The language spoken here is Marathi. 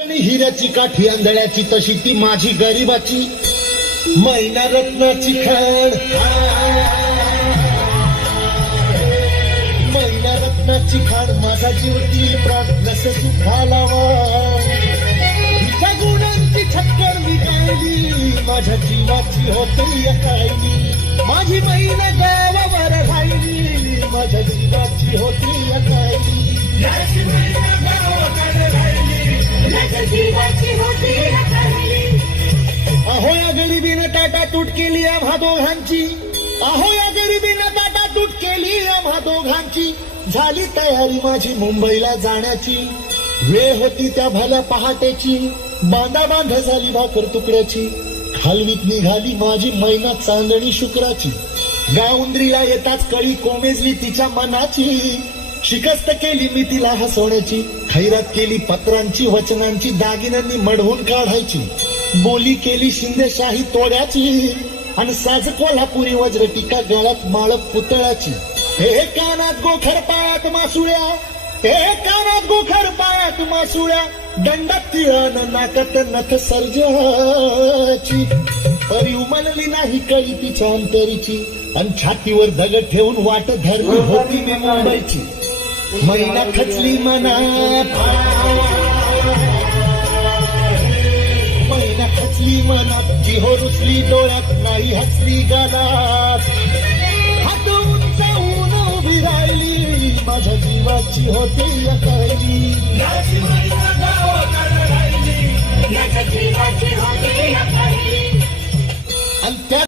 आणि हिऱ्याची काठी आंधळ्याची तशी ती माझी गरिबाची. मैना रत्नाची खाण मैना रत्नाची खाण माझा जीवती प्राण नसे सुखालावा तिच्या गुणांची छक्कर मी गायली माझ्या जीवाची होती अकायली माझी मैना गावावर राहिली माझ्या जीवाची होती अकायली गरिबीनं तूट केली आम्हा दोघांची अहो या गरिबीनं टाटा तूट केली आम्हा दोघांची झाली तयारी माझी मुंबईला जाण्याची. वेळ होती त्या भल्या पहाटेची. बांधा बांध झाली भाकर तुकड्याची. हलवीत निघाली माझी मैना चांदणी शुक्राची. गाउंद्रीला येताच कळी कोमेजली तिच्या मनाची. शिकस्त केली मी तिला हसवण्याची. खैरात केली पत्रांची वचनांची दागिन्यांनी मढवून काढायची. बोली केली शिंदेशाही तोड्याची आणि साज कोल्हापुरी वज्र टीका गळ्यात माळ पुतळ्याची. हे कानात गोखर पायात मासुळ्या हे कानात गोखर पायात मासुळ्या दंडात तिळन नाकात नथ सर्जाची. तरी उमलली नाही कळी तिच्या अंतरीची आणि छातीवर दगड ठेवून वाट धरली होती मी मुंबईची. महिना खचली मना मनात जिहो रुसली डोळ्यात नाही हसली गालात हात उंचावून उभी राहिली माझ्या जीवाची होती अकाली